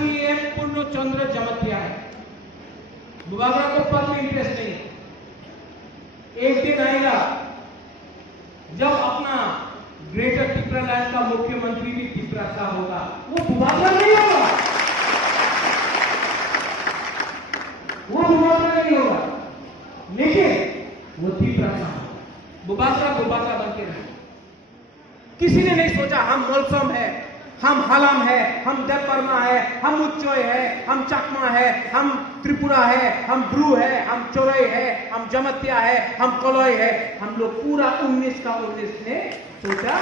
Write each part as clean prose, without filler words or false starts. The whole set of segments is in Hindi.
सीएम पूर्ण चंद्र जमतिया है। बुबागरा को पद में इंटरेस्ट नहीं है। एक दिन आएगा जब अपना ग्रेटर तिपरालैंड का मुख्यमंत्री भी तिपरा सा होगा, वो बुबागरा नहीं होगा, वो बुबागरा नहीं होगा, लेकिन वो तिपरा सा होगा। बुबागरा बुबागरा बन के रहे। किसी ने नहीं सोचा हम मोलसम है, हम हलम है, हम देवबर्मा है, हम उच्चोय है, हम चकमा है, हम त्रिपुरा है, हम ब्रू है, हम चोरई है, हम जमतिया है, हम कलोई है। हम लोग पूरा 19 का 19 ने सोचा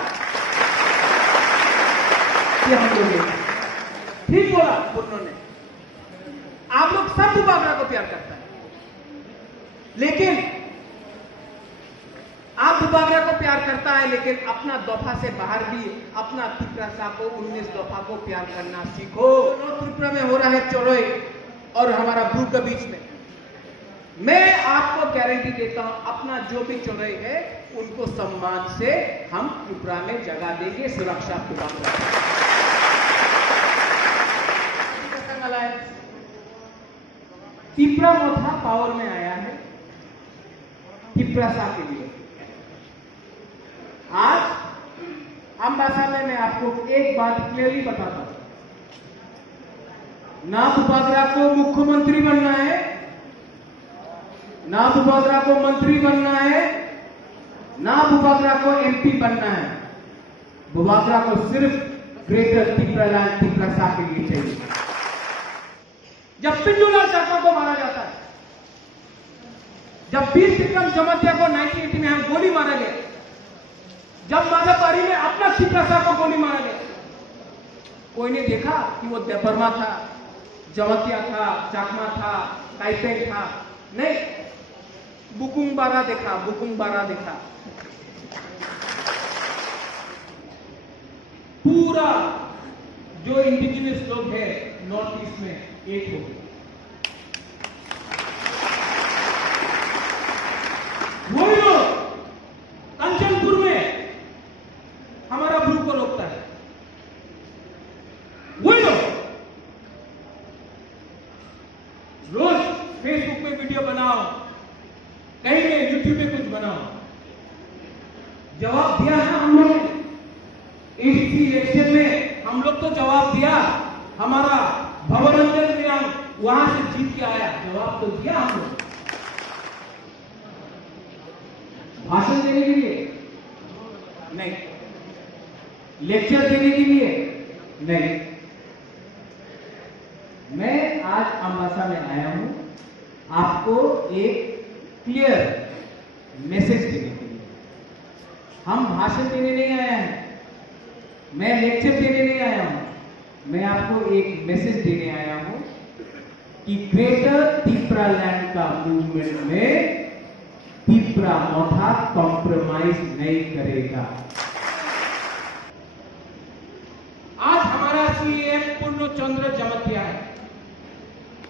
कि हम लोग ठीक बोला पूर्ण ने। आप लोग सब बुबागरा को प्यार करता है, लेकिन आप बुबागरा को प्यार करता है, लेकिन अपना दफा से बाहर भी अपना तिपरा सा को 19 दफा को प्यार करना सीखो। त्रिपुरा में हो रहा है चोरई और हमारा ब्रू के बीच में। मैं आपको गारंटी देता हूं, अपना जो भी चोरई है उनको सम्मान से हम त्रिपुरा में जगह देंगे, सुरक्षा पूरा। तिपरा मोथा पावर में आया है तिपरा सा के लिए। आज हम भाषा में मैं आपको एक बात क्लियरली बताता हूं, ना बुबागरा को मुख्यमंत्री बनना है, ना बुबागरा को मंत्री बनना है, ना बुबागरा को एमपी बनना है। बुबागरा को सिर्फ ग्रेटर तिपरालैंड तिपरा सा के लिए चाहिए। जब पिंजूलाल चाकमा को मारा जाता है, जब वीर विक्रम जमतिया को 1980 में हम गोली मारा गया, जब माधवबाड़ी में अपना तिपरा सा को गोली मारा गया, कोई ने देखा कि वो देवबर्मा था, जमतिया था, चाकमा था, ताइपेंग था? नहीं, बुकुंगबारा देखा, बुकुंगबारा देखा। पूरा जो इंडिजिनस लोग हैं नॉर्थ ईस्ट में एक हो गए। वही लोग कंचनपुर में हमारा ब्रू को रोकता है, वही लोग रोज फेसबुक पे वीडियो बनाओ, कहीं में यूट्यूब पे कुछ बनाओ। जवाब दिया है हम लोग ने इस इलेक्शन में, हम लोग तो जवाब दिया। हमारा भवरंजन रियांग वहां से जीत के आया, जवाब तो दिया हम लोग। भाषण देने के लिए नहीं, लेक्चर देने के लिए नहीं। मैं आज अम्बासा में आया हूं आपको एक क्लियर मैसेज देने के लिए। हम भाषण देने नहीं आए हैं, मैं लेक्चर देने नहीं आया हूं, मैं आपको एक मैसेज देने आया हूं कि ग्रेटर तिपरालैंड का मूवमेंट में तिपरा मोथा कॉम्प्रोमाइज नहीं करेगा। आज हमारा सीएम पूर्ण चंद्र जमतिया है।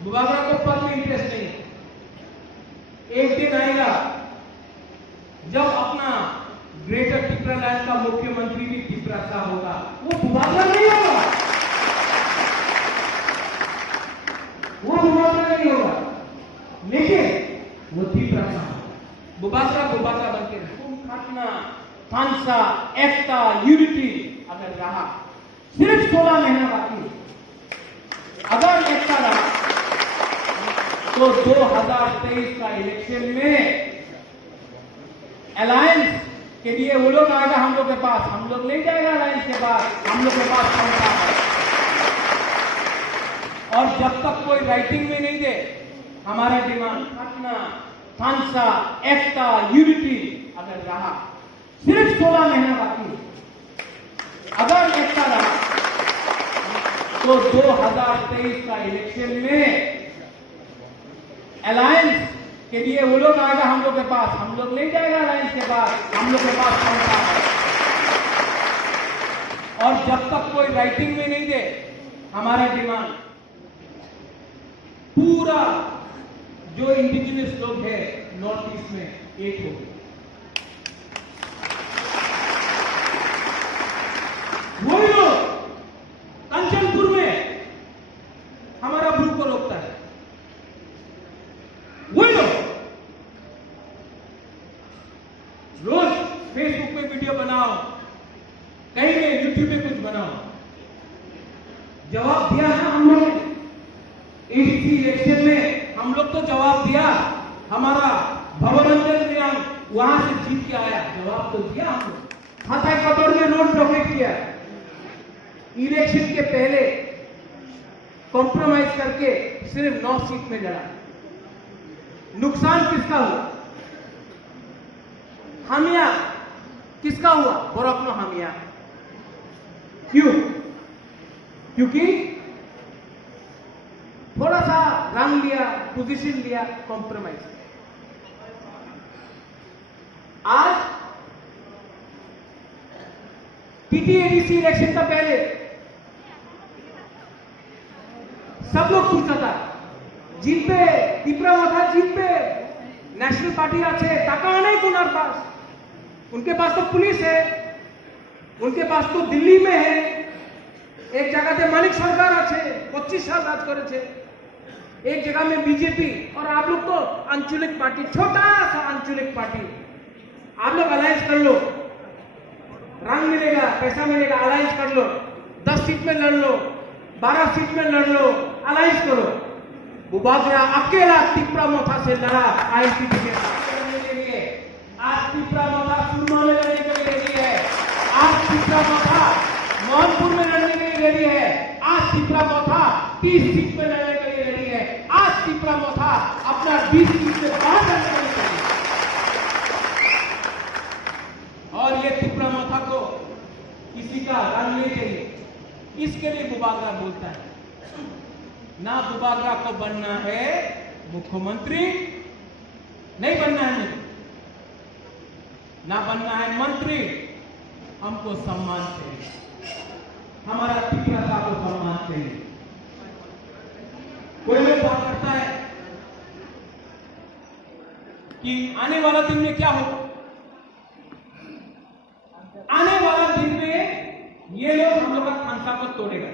बुबागरा को पद में इंटरेस्ट नहीं है। एक दिन आएगा जब अपना ग्रेटर तिपरालैंड का मुख्यमंत्री भी तिपरा सा होगा, वो बुबागरा नहीं होगा, वो बुबागरा नहीं होगा, लेकिन वो तिपरा सा होगा। बुबागरा बुबागरा बन के घटना थानसा एकता यूनिटी अगर रहा, सिर्फ 16 महीना बाकी है। अगर एकता रहा तो 2023 का इलेक्शन में अलायंस के लिए वो लोग आएगा हम लोग के पास, हम लोग नहीं जाएगा अलायंस के पास, हम लोग के पास पहुंचा है। और जब तक कोई राइटिंग में नहीं दे हमारा डिमांड घटना थानसा एकता यूनिटी अगर रहा, सिर्फ 16 महीना बाकी है। अगर एकता रहा तो 2023 का इलेक्शन में अलायंस के लिए वो लोग आएगा हम लोग के पास, हम लोग नहीं जाएगा अलायंस के पास, हम लोग के पास पहुंचा है। और जब तक कोई राइटिंग में नहीं दे हमारा डिमांड, पूरा जो इंडिजिनस लोग हैं नॉर्थ ईस्ट में एक हो गए। वही लोग कंचनपुर में कहीं मैं यूट्यूब पे कुछ बनाऊं। जवाब दिया है हम लोग इस इलेक्शन में, हम लोग तो जवाब दिया। हमारा भवरंजन रियांग वहां से जीत के आया, जवाब तो दिया हम लोग। खाता कतौड़ में नोट ब्लॉकेट किया, इलेक्शन के पहले कॉम्प्रोमाइज करके सिर्फ 9 सीट में लड़ा। नुकसान किसका हुआ? हामिया किसका हुआ? बोरकनो हामिया। क्यों? क्योंकि थोड़ा सा रंग लिया, पोजीशन लिया, कॉम्प्रोमाइज। आज टीटीएडीसी इलेक्शन का पहले सब लोग सोचा था জিতবে, ত্রিপুরা মাথা জিতবে, नेशनल पार्टी আছে, টাকা অনেক उनके पास, उनके पास तो पुलिस है, उनके पास तो दिल्ली में है, एक जगह पे मानिक सरकार আছে, 25 साल राज करेছে, एक जगह में बीजेपी, और आप लोग तो आंचलिक पार्टी, छोटा सा आंचलिक पार्टी। आप लोग अलायंस कर लो, रंग मिलेगा, पैसा मिलेगा, अलायंस कर लो, 10 सीट में लड़ लो, 12 सीट में लड़ लो, अलायंस करो। बुबागरा अकेला टिप्रा मोथा से लड़ा आईसीटी के लड़ने के लिए। आज टिप्रा मोथा सुरमा में लड़ने के लिए रेडी है, आज टिप्रा मोथा मोहनपुर में लड़ने के लिए रेडी है, आज टिप्रा मोथा 30 सीट में लड़ने के लिए रेडी है, आज टिप्रा मोथा अपना 20 सीट से बाहर लड़ने के लिए रेडी है। और ये टिप्रा मोथा को किसी का रंग नहीं चाहिए, इसके लिए बुबागरा बोलता है ना। बुबागरा को बनना है मुख्यमंत्री, नहीं बनना है मुझे, ना बनना है मंत्री। हमको सम्मान चाहिए, हमारा टिप्रा को सम्मान चाहिए। कोई लोग बात करता है कि आने वाला दिन में क्या होगा, आने वाला दिन में ये लोग हम लोग का खानसा को तोड़ेगा।